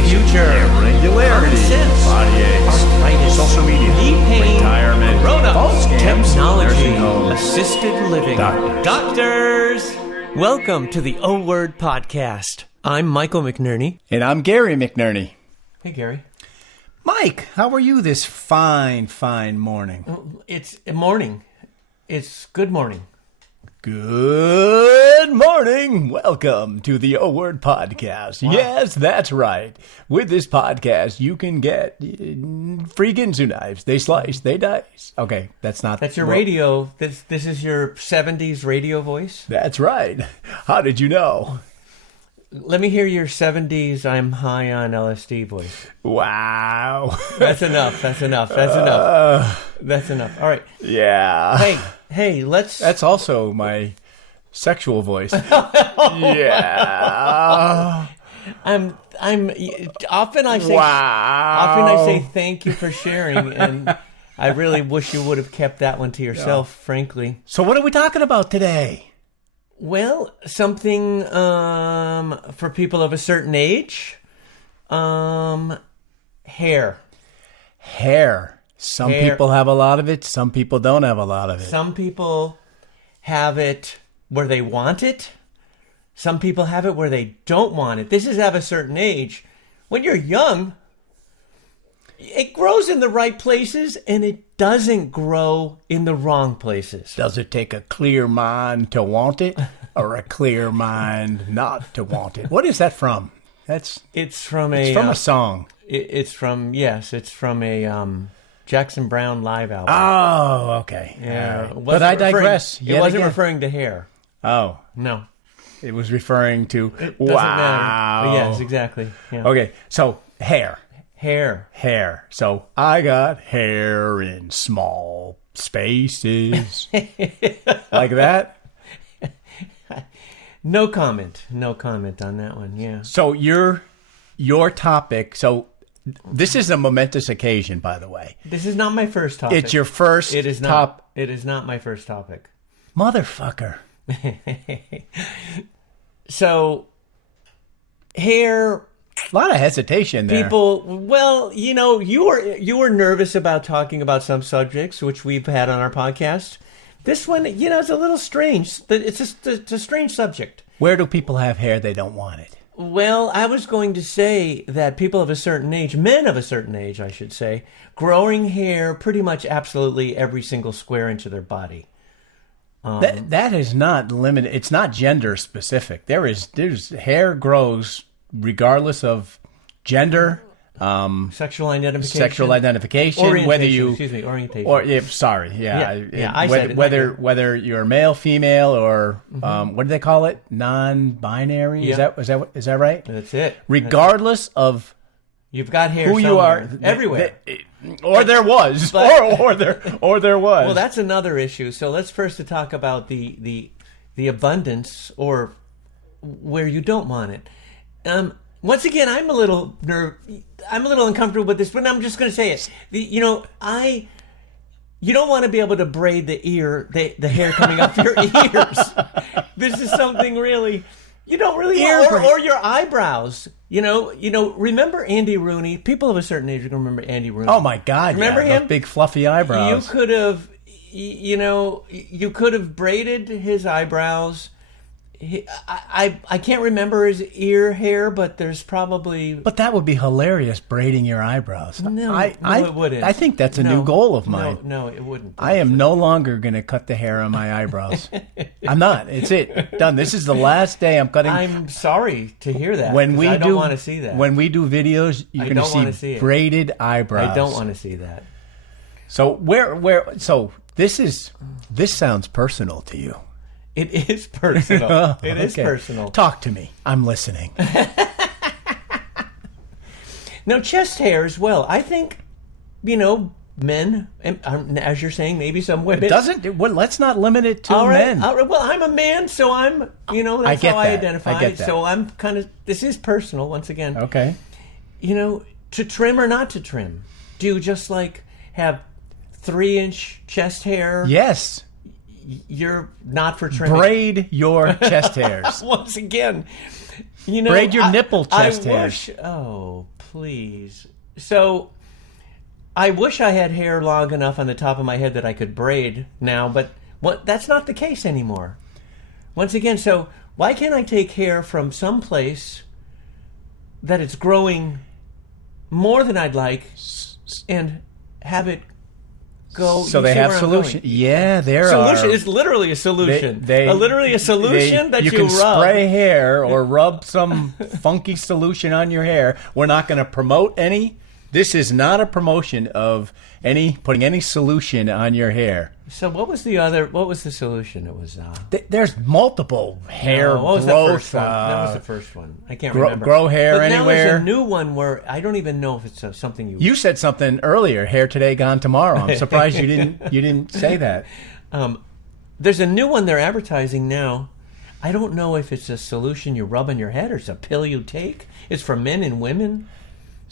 Education, future, irregularity, common sense, body aches, arthritis, social media, knee pain, retirement, grown-ups, phone scams, technology, nursing homes, assisted living, doctors. Welcome to the O Word Podcast. I'm Michael McNerney. And I'm Gary McNerney. Hey, Gary. Mike, how are you this fine morning? It's morning. It's good morning. Good morning. Welcome to the O Word Podcast. Wow. Yes, that's right. With this podcast, you can get free Ginsu knives. They slice, they dice. Okay, that's your radio. This is your 70s radio voice? That's right. How did you know? Let me hear your 70s I'm high on LSD voice. Wow. That's enough. That's enough. All right. Yeah. Hey, let's... That's also my sexual voice. Yeah. Often I say thank you for sharing, and I really wish you would have kept that one to yourself, frankly. So what are we talking about today? Well, something for people of a certain age. Hair. Some people have a lot of it. Some people don't have a lot of it. Some people have it where they want it. Some people have it where they don't want it. This is of a certain age. When you're young, it grows in the right places, and it doesn't grow in the wrong places. Does it take a clear mind to want it, or a clear mind not to want it? What is that from? It's from a song. It's from a Jackson Browne live album. Oh, okay. Yeah, right. But I digress. It wasn't referring to hair. Oh no, it was referring to wow. Yes, exactly. Yeah. Okay, so hair. Hair. So I got hair in small spaces. Like that? No comment on that one, yeah. So your topic, so this is a momentous occasion, by the way. This is not my first topic. It's your first It is not my first topic. Motherfucker. So, hair... A lot of hesitation there. People, well, you were nervous about talking about some subjects, which we've had on our podcast. This one, it's a little strange. It's a strange subject. Where do people have hair they don't want it? Well, I was going to say that people of a certain age, men of a certain age, I should say, growing hair pretty much absolutely every single square inch of their body. That is not limited. It's not gender specific. There's hair grows regardless of gender, sexual identification, orientation, whether you orientation, or I said whether you're male, female, or what do they call it? Non-binary. Yeah. Is that right? That's it. Regardless of you've got hair who you are, everywhere. There was. Well, that's another issue. So let's first talk about the abundance, or where you don't want it. Once again, I'm a little uncomfortable with this, but I'm just going to say it. You don't want to be able to braid the hair coming up your ears. This is something really you don't really want, or your eyebrows. Remember Andy Rooney? People of a certain age are going to remember Andy Rooney. Oh my God! Remember him? Those big fluffy eyebrows. You could have braided his eyebrows. I can't remember his ear hair, but there's probably... But that would be hilarious, braiding your eyebrows. No, it wouldn't. I think that's a new goal of mine. No, it wouldn't. I am no longer going to cut the hair on my eyebrows. I'm not. It's it. Done. This is the last day I'm cutting... I'm sorry to hear that, I don't want to see that. When we do videos, you're going to see braided eyebrows. I don't want to see that. So So this sounds personal to you. It is personal. It is personal. Talk to me. I'm listening. Now, chest hair as well. I think, men, as you're saying, maybe some women. Let's not limit it to men. All right. Well, I'm a man, so I'm, that's how I identify. I get that. So I'm kind of, this is personal once again. Okay. To trim or not to trim? Do you just have 3-inch chest hair? Yes. You're not for trimming. Braid your chest hairs. Once again, Braid your nipple chest hairs. Oh, please. So, I wish I had hair long enough on the top of my head that I could braid now, but that's not the case anymore. Once again, so why can't I take hair from some place that it's growing more than I'd like and have it go? So they have solution. Yeah, solution. It's literally a solution. Literally a solution that you can rub. Spray hair or rub some funky solution on your hair. We're not going to promote any. This is not a promotion of putting any solution on your hair. So what was the solution? It was there's multiple hair growth. That was the first one. I can't remember. Grow hair but anywhere. Now there's a new one where I don't even know if it's something You said something earlier. Hair today, gone tomorrow. I'm surprised you didn't say that. There's a new one they're advertising now. I don't know if it's a solution you rub on your head or it's a pill you take. It's for men and women.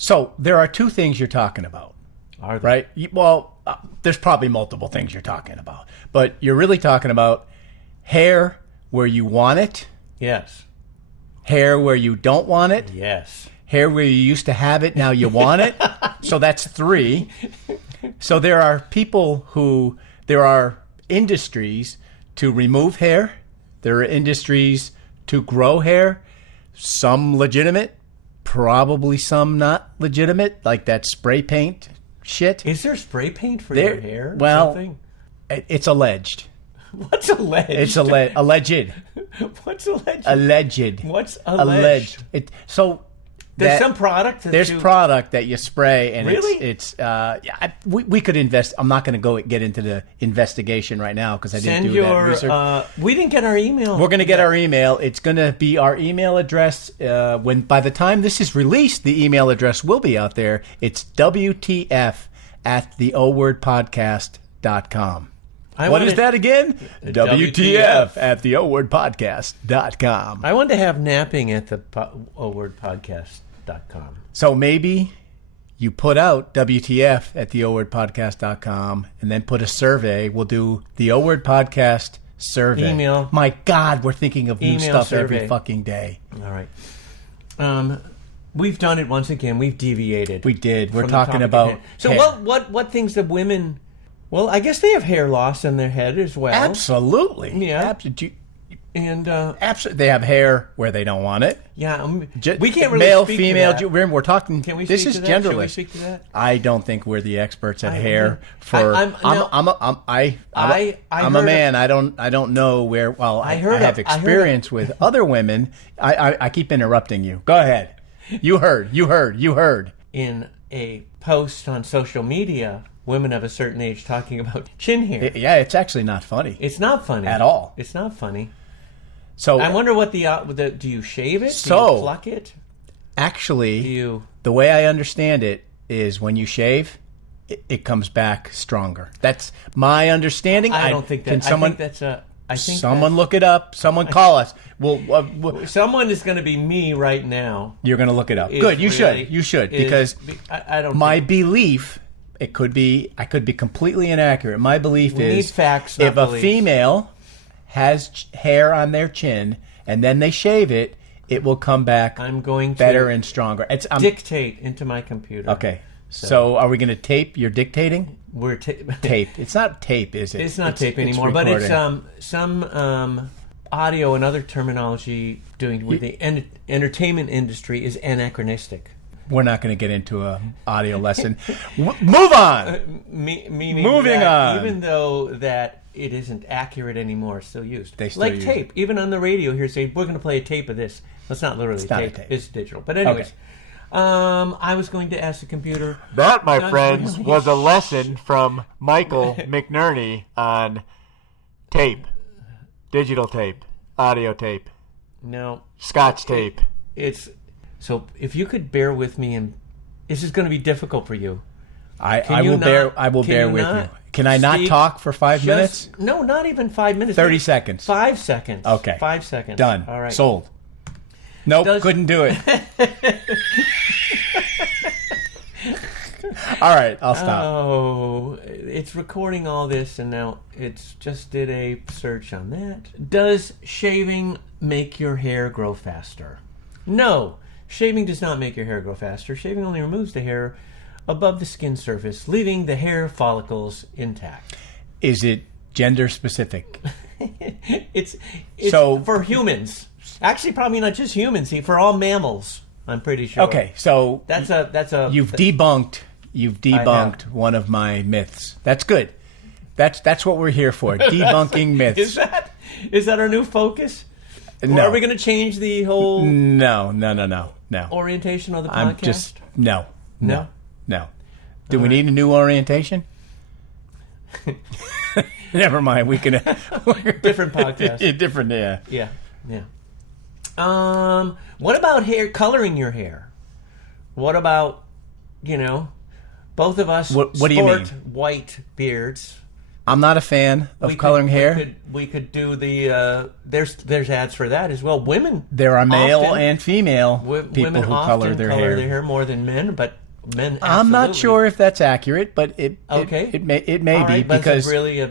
So there are two things you're talking about. Are there? Right? Well, there's probably multiple things you're talking about. But you're really talking about hair where you want it. Yes. Hair where you don't want it. Yes. Hair where you used to have it, now you want it. So that's 3. So there are there are industries to remove hair. There are industries to grow hair. Some legitimate. Probably some not legitimate, like that spray paint shit. Is there spray paint for your hair? Well, it's alleged. What's alleged? It's alleged. What's alleged? Alleged. What's alleged? There's some product. There's product that you spray, and really? We could invest. I'm not going to get into the investigation right now because I didn't do that research. We didn't get our email. We're going to get our email. It's going to be our email address. By the time this is released, the email address will be out there. It's WTF@theowordpodcast.com. What is that again? WTF@theowordpodcast.com. I wanted to have napping at the owordpodcast.com. So maybe you put out WTF@theowordpodcast.com and then put a survey. We'll do the O Word Podcast survey. Email. My God, we're thinking of new stuff survey. every fucking day. All right. We've done it once again. We've deviated. We did. We're talking about So hair. What things the women... Well, I guess they have hair loss in their head as well. Absolutely. Yeah. Absolutely. And absolutely, they have hair where they don't want it. Yeah, we can't really male, speak female. to that. Remember, we're talking. Can we this speak is to that? genderless. Should we speak to that? I don't think we're the experts at hair. I'm a man. I don't know where. Well, I have experience with other women. I keep interrupting you. Go ahead. You heard. In a post on social media, women of a certain age talking about chin hair. Yeah, it's actually not funny. It's not funny at all. It's not funny. So I wonder what do you shave it? Do you pluck it? Actually, the way I understand it is when you shave, it comes back stronger. That's my understanding. I don't think that. I think someone look it up. Someone call us. Someone is going to be me right now. You're going to look it up. Good. You should. You should because I don't. My belief. It could be. I could be completely inaccurate. My belief is need facts. If a female has hair on their chin and then they shave it, it will come back. I'm going to better and stronger. Dictate into my computer. Okay. So are we going to tape? You're dictating? We're tape. It's not tape, is it? It's not tape anymore, but it's some audio and other terminology doing with the entertainment industry is anachronistic. We're not going to get into an audio lesson. Move on. Moving on. Even though that it isn't accurate anymore, it's still used. They still use tape. Even on the radio here, say we're going to play a tape of this. That's not literally tape. It's digital. But anyways. Okay. I was going to ask the computer. That, my friends, was a lesson from Michael McNerney on tape, digital tape, audio tape, Scotch tape. So if you could bear with me, and this is going to be difficult for you. I will bear with you. Can I not talk for 5 minutes? No, not even 5 minutes. 30 seconds. 5 seconds. Okay. 5 seconds. Done. All right. Sold. Nope, couldn't do it. All right, I'll stop. Oh, it's recording all this, and now it's just did a search on that. Does shaving make your hair grow faster? No. Shaving does not make your hair grow faster. Shaving only removes the hair above the skin surface, leaving the hair follicles intact. Is it gender specific? It's so, for humans. Actually, probably not just humans. See, for all mammals, I'm pretty sure. Okay, so that's a. You've debunked one of my myths. That's good. That's what we're here for. Debunking myths. Is that our new focus? No. Or are we going to change the whole? No. Orientation of the podcast? No. Do we need a new orientation? Never mind. We can different podcast. Different, yeah. Yeah. What about hair? Coloring your hair? What about both of us? What do you mean? White beards. I'm not a fan of coloring hair. We could do the. There's ads for that as well. Women. There are male and female people who color their hair. Their hair more than men, but men. Absolutely. I'm not sure if that's accurate, but it may be because really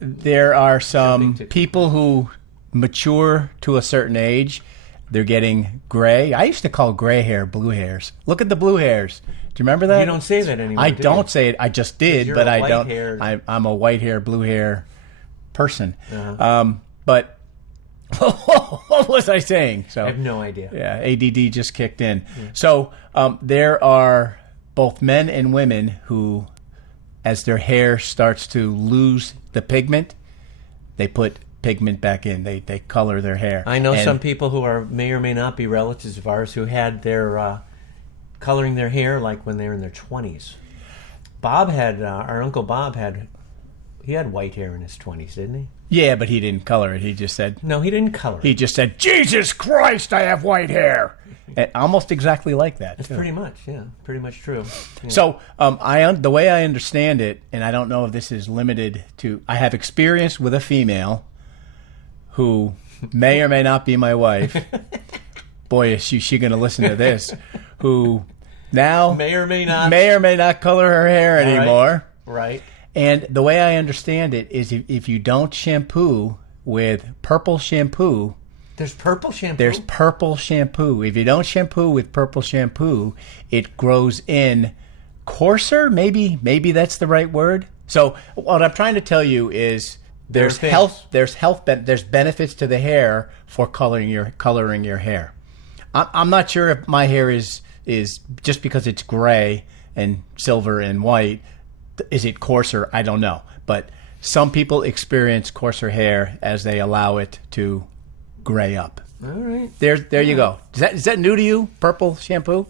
there are some people who mature to a certain age. They're getting gray. I used to call gray hair blue hairs. Look at the blue hairs. Do you remember that? You don't say that anymore. I don't say it. I just did, but I don't. I'm a white hair, blue hair person. Uh-huh. But what was I saying? So I have no idea. Yeah, ADD just kicked in. Yeah. So there are both men and women who, as their hair starts to lose the pigment, they put pigment back in. They color their hair. I know some people who may or may not be relatives of ours who had their coloring their hair like when they were in their 20s. Bob had our Uncle Bob had white hair in his 20s, didn't he? Yeah, but he didn't color it. He just said no. He didn't color it. He just said, "Jesus Christ, I have white hair." Almost exactly like that. It's pretty much true. Yeah. So, the way I understand it, and I don't know if this is limited to, I have experience with a female who may or may not be my wife. Boy, is she going to listen to this. Who now may or may not color her hair anymore. Right. And the way I understand it is if you don't shampoo with purple shampoo. There's purple shampoo? There's purple shampoo. If you don't shampoo with purple shampoo, it grows in coarser. Maybe that's the right word. So what I'm trying to tell you is there's benefits to the hair for coloring your hair. I'm not sure if my hair is just because it's gray and silver and white, is it coarser? I don't know. But some people experience coarser hair as they allow it to gray up. All right. There you go. Is that new to you, purple shampoo?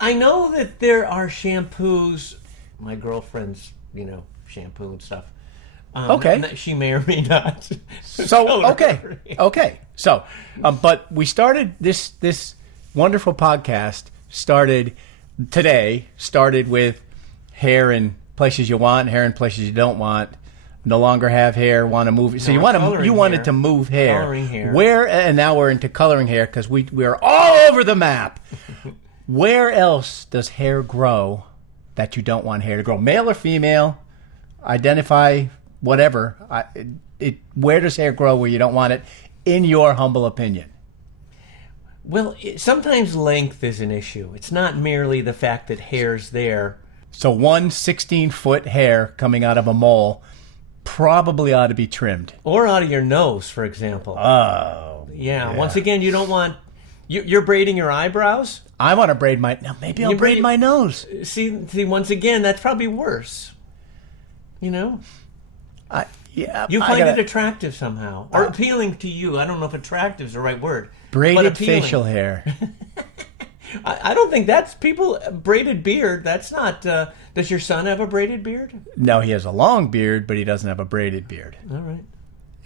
I know that there are shampoos, my girlfriend's, shampoo and stuff. Okay. She may or may not. So, okay. So, but we started this wonderful podcast started with hair in places you want, hair in places you don't want. No longer have hair, want to move. So you wanted to move hair. Coloring hair. And now we're into coloring hair because we are all over the map. Where else does hair grow that you don't want hair to grow? Male or female? Identify whatever. Where does hair grow where you don't want it, in your humble opinion? Well, sometimes length is an issue. It's not merely the fact that hair's there. So one 16-foot hair coming out of a mole probably ought to be trimmed. Or out of your nose, for example. Oh. Yeah. Once again, you don't want... You're braiding your eyebrows? I want to braid my... Now, maybe I'll braid my nose. See, once again, that's probably worse. Yeah. You find it attractive somehow. Or appealing to you. I don't know if attractive is the right word. Braided facial hair. I don't think that's people braided beard. That's not. Does your son have a braided beard? No, he has a long beard, but he doesn't have a braided beard. All right.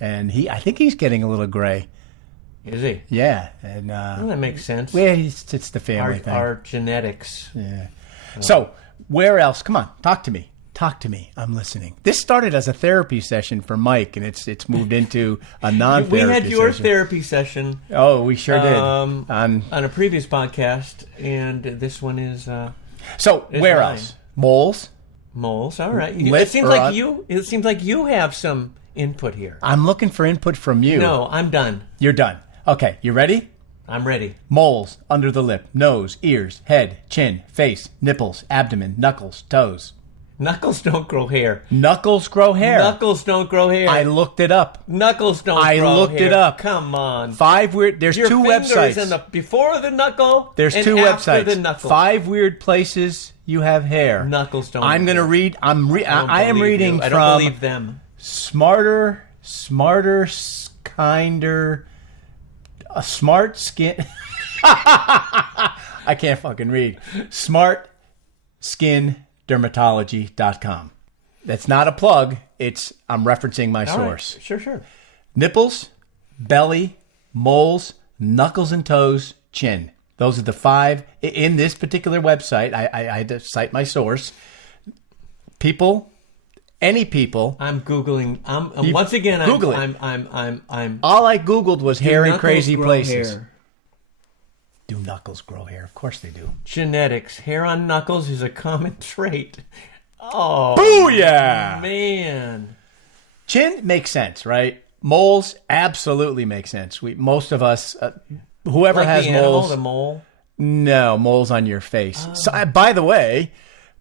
And I think he's getting a little gray. Is he? Yeah, and well, that makes sense. Well, it's the family thing. Our genetics. Yeah. So where else? Come on, talk to me. I'm listening. This started as a therapy session for Mike, and it's moved into a non-therapy session. We had your therapy session. Oh, we sure did. On a previous podcast, and this one is... so, where mine. else? Moles? Moles, all right. It seems like you have some input here. I'm looking for input from you. No, I'm done. You're done. Okay, you ready? I'm ready. Moles under the lip, nose, ears, head, chin, face, nipples, abdomen, knuckles, toes. Knuckles don't grow hair. Knuckles grow hair. Knuckles don't grow hair. I looked it up. Knuckles don't grow hair. I looked it up. Come on. 5 weird... There's Your 2 fingers websites. in the before the knuckle. There's and 2 after websites. The knuckle. 5 weird places you have hair. Knuckles don't. I'm going to read... I am reading you. I from... don't believe them. Smarter, kinder... A smart skin... I can't fucking read. SmartSkinDermatology.com. That's not a plug. I'm referencing my source. Right. Sure. Nipples, belly, moles, knuckles and toes, chin. Those are the 5 in this particular website. I had to cite my source. Any people. I'm googling. Once again. Google I'm. All I googled was hair in crazy places. Hair? Do knuckles grow hair? Of course they do. Genetics. Hair on knuckles is a common trait. Oh, booyah! Man. Chin makes sense, right? Moles absolutely make sense. Most of us, whoever like has the animal, moles, the mole. No, moles on your face. Oh. So, by the way,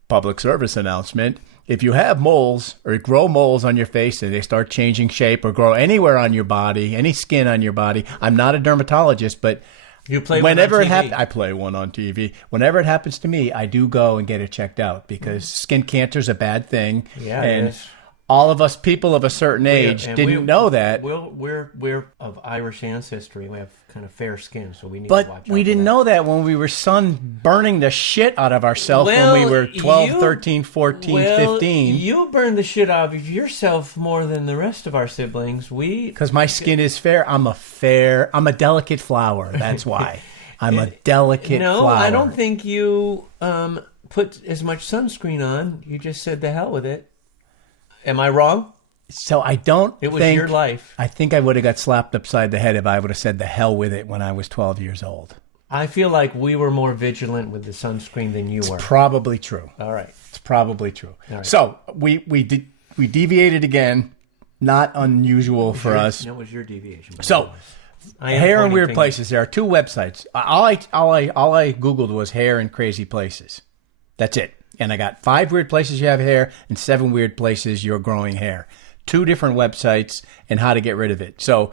public service announcement: if you have moles or grow moles on your face and they start changing shape or grow anywhere on your body, any skin on your body, I'm not a dermatologist, but you play whenever one on it TV. happens, I play one on TV. Whenever it happens to me, I do go and get it checked out because skin cancer is a bad thing. Yeah, and it is. all of us people of a certain age didn't know that. We're of Irish ancestry. We have kind of fair skin, so we need to watch out. But we didn't know that when we were burning the shit out of ourselves when we were 12, 13, 14, 15. You burned the shit out of yourself more than the rest of our siblings. Because my skin is fair. I'm a delicate flower. That's why. I'm a delicate flower. No, I don't think you put as much sunscreen on. You just said the hell with it. Am I wrong? So I don't It was your life. I think I would have got slapped upside the head if I would have said the hell with it when I was 12 years old. I feel like we were more vigilant with the sunscreen than you were. It's probably true. All right. It's probably true. All right. So we deviated again. Not unusual for us. That was your deviation. So hair in weird places. There are 2 websites. All I Googled was hair in crazy places. That's it. And I got 5 weird places you have hair and 7 weird places you're growing hair. 2 different websites and how to get rid of it. So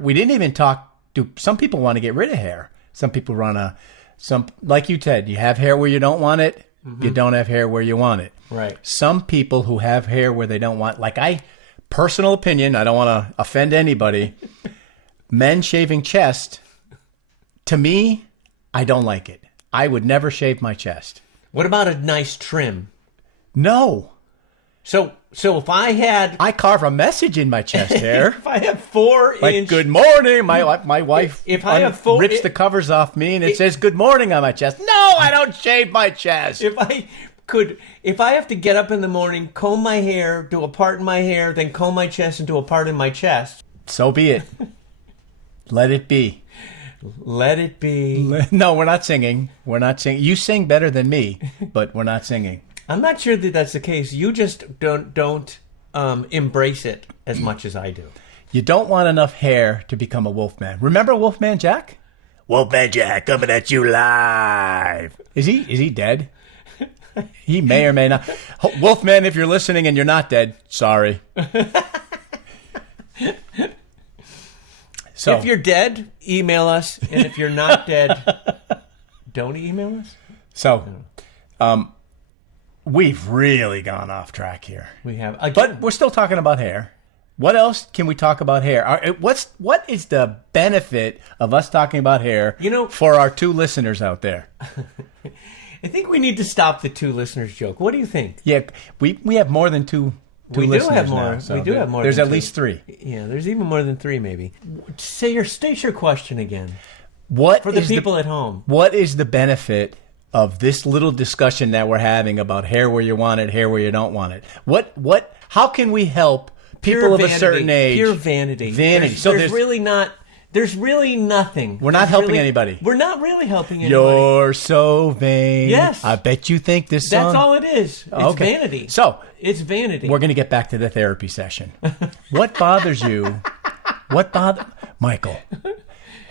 we didn't even talk. Some people want to get rid of hair. Some people like you, Ted. You have hair where you don't want it. Mm-hmm. You don't have hair where you want it. Right. Some people who have hair where they don't want, personal opinion. I don't want to offend anybody. Men shaving chest. To me, I don't like it. I would never shave my chest. What about a nice trim? No. So if I carve a message in my chest hair. If I have 4-inch, good morning, my wife. If I have 4, rips the covers off me and it says good morning on my chest. No, I don't shave my chest. If I have to get up in the morning, comb my hair, do a part in my hair, then comb my chest and do a part in my chest, so be it. Let it be. Let it be. No, we're not singing. You sing better than me, but we're not singing. I'm not sure that that's the case. You just don't embrace it as much as I do. You don't want enough hair to become a Wolfman. Remember Wolfman Jack? Wolfman Jack coming at you live. Is he dead? He may or may not. Wolfman, if you're listening and you're not dead, sorry. So, if you're dead, email us. And if you're not dead, don't email us. So, we've really gone off track here. We have. But we're still talking about hair. What else can we talk about hair? What is the benefit of us talking about hair for our 2 listeners out there? I think we need to stop the 2 listeners joke. What do you think? Yeah, we have more than two we listeners do have more. now, so we do have more. There's than at 2. least 3. Yeah, there's even more than 3, maybe. State your question again. For the people at home? What is the benefit of this little discussion that we're having about hair where you want it, hair where you don't want it? How can we help people of a certain age? Pure vanity. Vanity. There's really nothing. We're not helping anybody. We're not really helping anybody. You're so vain. Yes. I bet you think this song... That's all it is. It's vanity. So... It's vanity. We're going to get back to the therapy session. What bothers you? Michael,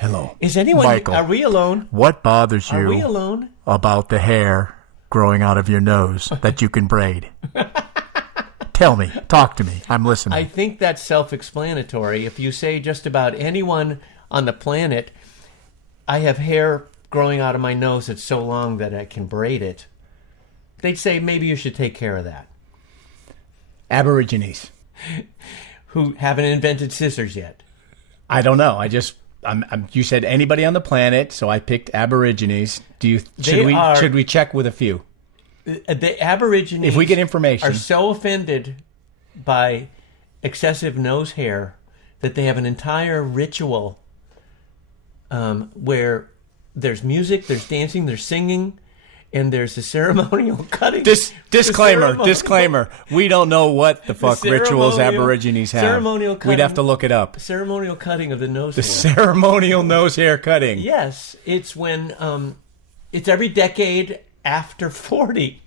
Hello. Is anyone... Michael. Are we alone? What bothers Are we you alone? about the hair growing out of your nose that you can braid? Tell me. Talk to me. I'm listening. I think that's self-explanatory. If you say just about anyone on the planet, I have hair growing out of my nose that's so long that I can braid it, they'd say maybe you should take care of that. Aborigines. Who haven't invented scissors yet. I don't know. You said anybody on the planet, so I picked Aborigines. Should we check with a few? The Aborigines, if we get information, are so offended by excessive nose hair that they have an entire ritual where there's music, there's dancing, there's singing, and there's a ceremonial cutting. Disclaimer. We don't know what the fuck rituals Aborigines have. Ceremonial cutting. We'd have to look it up. Ceremonial cutting of the nose hair. The ceremonial nose hair cutting. Yes. It's when, it's every decade after 40.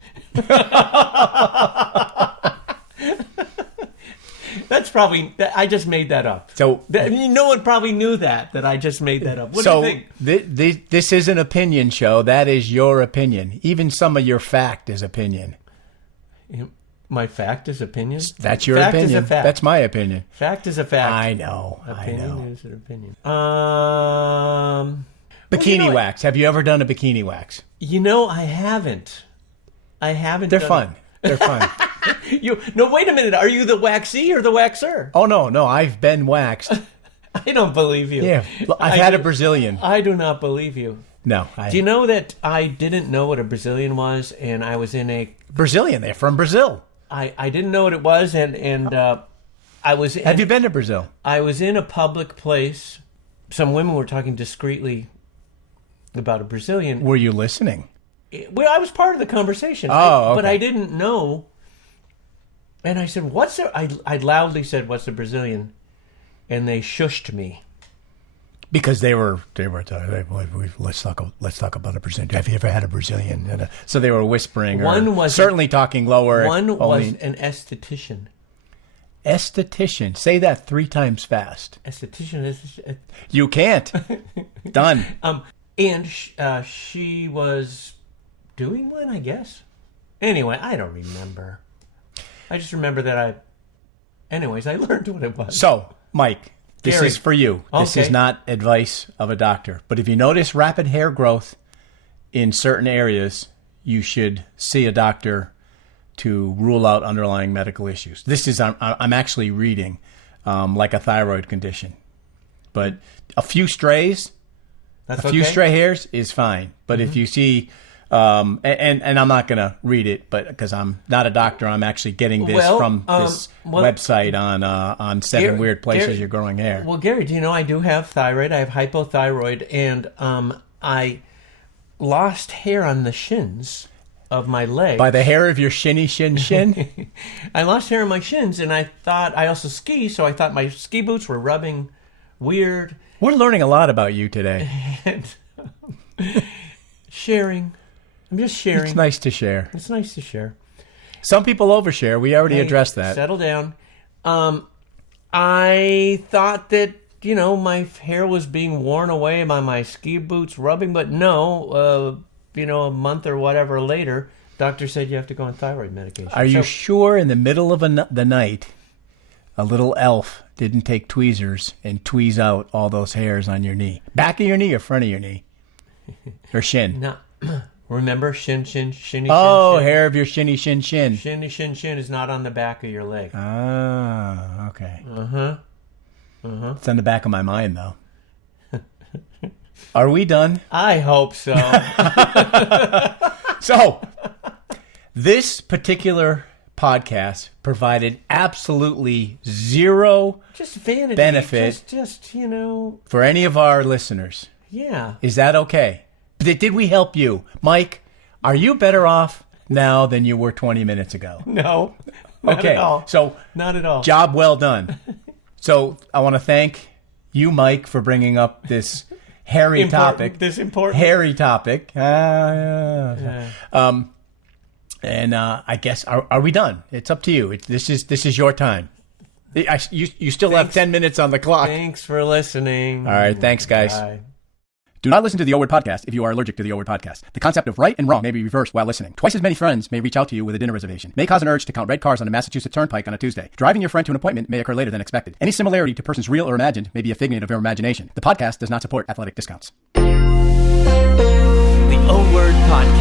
That's probably... I just made that up. So no one probably knew that I just made that up. What do you think? This is an opinion show. That is your opinion. Even some of your fact is opinion. My fact is opinion? That's your opinion. Fact is a fact. That's my opinion. Fact is a fact. I know. Opinion is an opinion. Bikini wax. Have you ever done a bikini wax? I haven't. They're fun. They're fun. No, wait a minute. Are you the waxee or the waxer? Oh, no. I've been waxed. I don't believe you. Yeah. I've had a Brazilian. I do not believe you. No. Do you know that I didn't know what a Brazilian was, and I was in a... Brazilian. They're from Brazil. I didn't know what it was, and I was... Have you been to Brazil? I was in a public place. Some women were talking discreetly about a Brazilian. Were you listening? Well, I was part of the conversation. Okay. But I didn't know. And I said, "What's a?" I loudly said, "What's a Brazilian?" And they shushed me because they were let's talk about a Brazilian. Have you ever had a Brazilian? So they were whispering. One was certainly talking lower. One was an esthetician. Esthetician. Say that 3 times fast. Esthetician. You can't. Done. And she was doing one, I guess. Anyway, I don't remember. I just remember that Anyways, I learned what it was. So, Mike, this Gary. is for you. Okay. This is not advice of a doctor. But if you notice rapid hair growth in certain areas, you should see a doctor to rule out underlying medical issues. This is, I'm actually reading, like a thyroid condition. But a few strays, few stray hairs is fine. But if you see... and I'm not going to read it, but because I'm not a doctor, I'm actually getting this from this website on 7 weird places you're growing hair. Well, Gary, do you know I do have thyroid? I have hypothyroid, and I lost hair on the shins of my legs. By the hair of your shinny shin? I lost hair on my shins, and I thought, I also ski, so I thought my ski boots were rubbing weird. We're learning a lot about you today. Sharing. I'm just sharing. It's nice to share. It's nice to share. Some people overshare. We already addressed that. Settle down. I thought that, my hair was being worn away by my ski boots rubbing, but no, a month or whatever later, doctor said you have to go on thyroid medication. Are you sure in the middle of the night, a little elf didn't take tweezers and tweeze out all those hairs on your knee? Back of your knee or front of your knee? Or shin? No. Remember, shinny, shin. shin. Hair of your shin. Shinny, shin is not on the back of your leg. Ah, okay. Uh-huh. It's on the back of my mind, though. Are we done? I hope so. So, this particular podcast provided absolutely zero just vanity, benefit just for any of our listeners. Yeah. Is that okay? Did we help you? Mike, are you better off now than you were 20 minutes ago? No. Not at all. So, not at all. Job well done. So, I want to thank you, Mike, for bringing up this hairy topic. This important. Hairy topic. And I guess, are we done? It's up to you. This is your time. You still have 10 minutes on the clock. Thanks for listening. All right. Thanks, guys. Bye. Do not listen to the O Word Podcast if you are allergic to the O Word Podcast. The concept of right and wrong may be reversed while listening. Twice as many friends may reach out to you with a dinner reservation. May cause an urge to count red cars on a Massachusetts turnpike on a Tuesday. Driving your friend to an appointment may occur later than expected. Any similarity to persons real or imagined may be a figment of your imagination. The podcast does not support athletic discounts. The O Word Podcast.